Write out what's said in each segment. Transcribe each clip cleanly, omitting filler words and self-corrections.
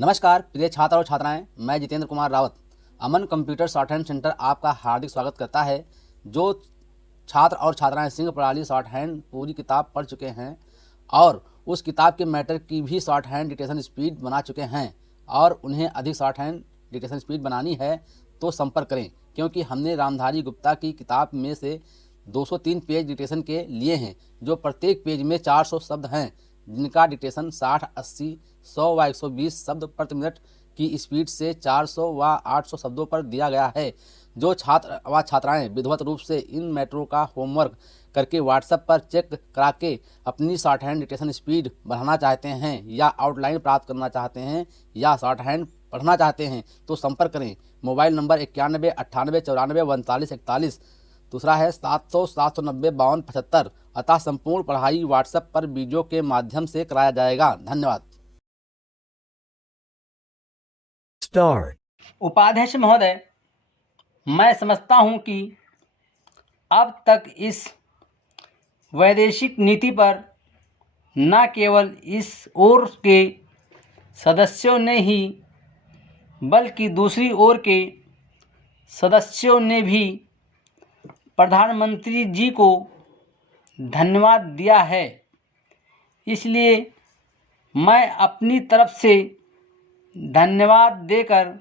नमस्कार प्रिय छात्र और छात्राएं, मैं जितेंद्र कुमार रावत अमन कंप्यूटर शॉर्ट हैंड सेंटर आपका हार्दिक स्वागत करता है। जो छात्र और छात्राएं सिंह प्रणाली शॉर्ट हैंड पूरी किताब पढ़ चुके हैं और उस किताब के मैटर की भी शॉर्ट हैंड डिक्टेशन स्पीड बना चुके हैं और उन्हें अधिक शॉर्ट हैंड डिक्टेशन स्पीड बनानी है तो संपर्क करें, क्योंकि हमने रामधारी गुप्ता की किताब में से 203 पेज डिक्टेशन के लिए हैं, जो प्रत्येक पेज में 400 शब्द हैं, जिनका डिक्टेशन 60, 80, 100 व 120 शब्द प्रति मिनट की स्पीड से 400 व 800 शब्दों पर दिया गया है। जो छात्र व छात्राएं विधिवत रूप से इन मैटरों का होमवर्क करके व्हाट्सएप पर चेक करा के अपनी शॉर्ट हैंड डिक्टेशन स्पीड बढ़ाना चाहते हैं या आउटलाइन प्राप्त करना चाहते हैं या शॉर्ट हैंड पढ़ना चाहते हैं तो संपर्क करें। Mobile number 91 98 94 39 41। दूसरा है 700 790 52 75। अतः संपूर्ण पढ़ाई व्हाट्सएप पर वीडियो के माध्यम से कराया जाएगा। धन्यवाद। उपाध्यक्ष महोदय, मैं समझता हूं कि अब तक इस वैदेशिक नीति पर न केवल इस ओर के सदस्यों ने ही बल्कि दूसरी ओर के सदस्यों ने भी प्रधानमंत्री जी को धन्यवाद दिया है। इसलिए मैं अपनी तरफ से धन्यवाद देकर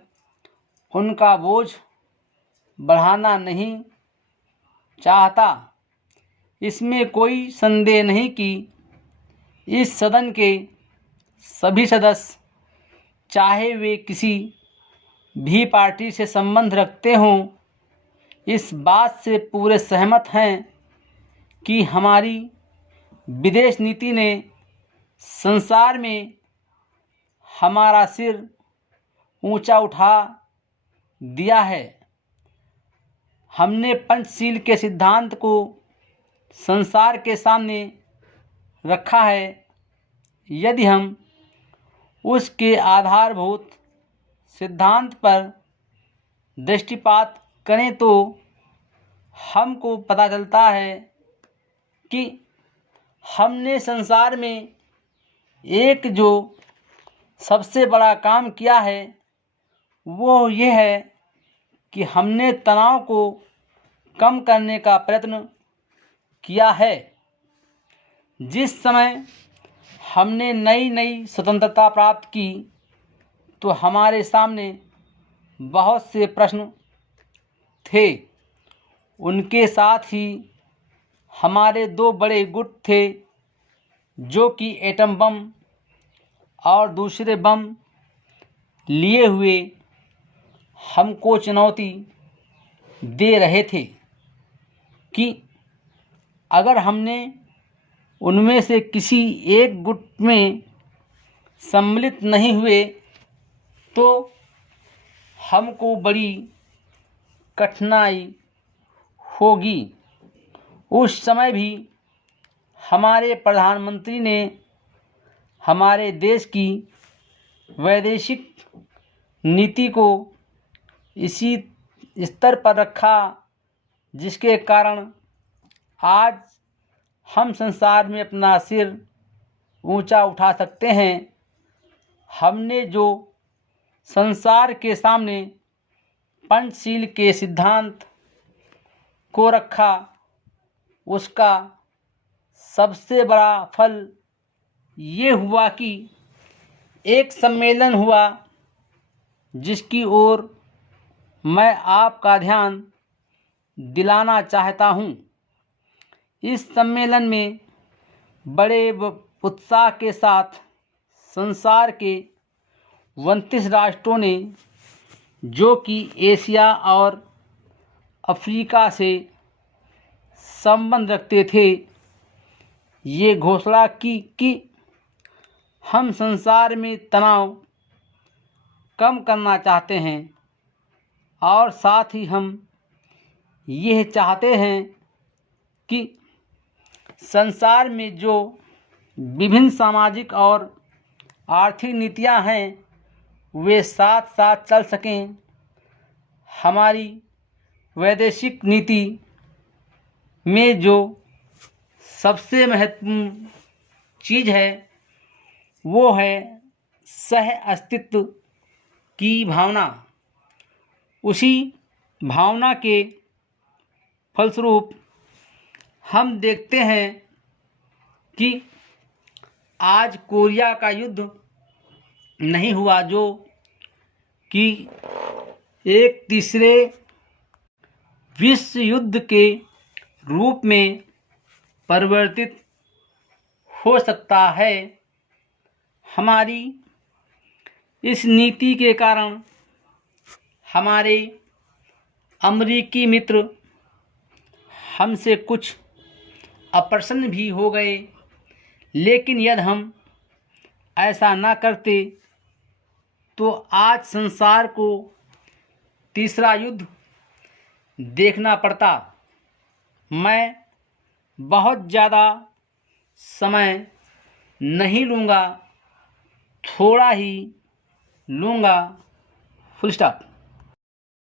उनका बोझ बढ़ाना नहीं चाहता। इसमें कोई संदेह नहीं कि इस सदन के सभी सदस्य, चाहे वे किसी भी पार्टी से संबंध रखते हों, इस बात से पूरे सहमत हैं कि हमारी विदेश नीति ने संसार में हमारा सिर ऊंचा उठा दिया है। हमने पंचशील के सिद्धांत को संसार के सामने रखा है। यदि हम उसके आधारभूत सिद्धांत पर दृष्टिपात करें तो हमको पता चलता है कि हमने संसार में एक जो सबसे बड़ा काम किया है वो ये है कि हमने तनाव को कम करने का प्रयत्न किया है। जिस समय हमने नई नई स्वतंत्रता प्राप्त की तो हमारे सामने बहुत से प्रश्न थे। उनके साथ ही हमारे दो बड़े गुट थे, जो कि एटम बम और दूसरे बम लिए हुए हमको चुनौती दे रहे थे कि अगर हमने उनमें से किसी एक गुट में सम्मिलित नहीं हुए तो हमको बड़ी कठिनाई होगी। उस समय भी हमारे प्रधानमंत्री ने हमारे देश की वैदेशिक नीति को इसी स्तर पर रखा जिसके कारण आज हम संसार में अपना सिर ऊंचा उठा सकते हैं। हमने जो संसार के सामने पंचशील के सिद्धांत को रखा, उसका सबसे बड़ा फल ये हुआ कि एक सम्मेलन हुआ जिसकी ओर मैं आपका ध्यान दिलाना चाहता हूँ। इस सम्मेलन में बड़े उत्साह के साथ संसार के 29 राष्ट्रों ने, जो कि एशिया और अफ्रीका से संबंध रखते थे, ये घोषणा की कि हम संसार में तनाव कम करना चाहते हैं और साथ ही हम यह चाहते हैं कि संसार में जो विभिन्न सामाजिक और आर्थिक नीतियां हैं वे साथ साथ चल सकें। हमारी वैदेशिक नीति में जो सबसे महत्वपूर्ण चीज़ है वो है सह अस्तित्व की भावना, उसी भावना के फलस्वरूप हम देखते हैं कि आज कोरिया का युद्ध नहीं हुआ, जो कि एक तीसरे विश्व युद्ध के रूप में परिवर्तित हो सकता है। हमारी इस नीति के कारण हमारे अमेरिकी मित्र हमसे कुछ अप्रसन्न भी हो गए, लेकिन यदि हम ऐसा ना करते तो आज संसार को तीसरा युद्ध देखना पड़ता। मैं बहुत ज़्यादा समय नहीं लूँगा, थोड़ा ही लूँगा। Full stop.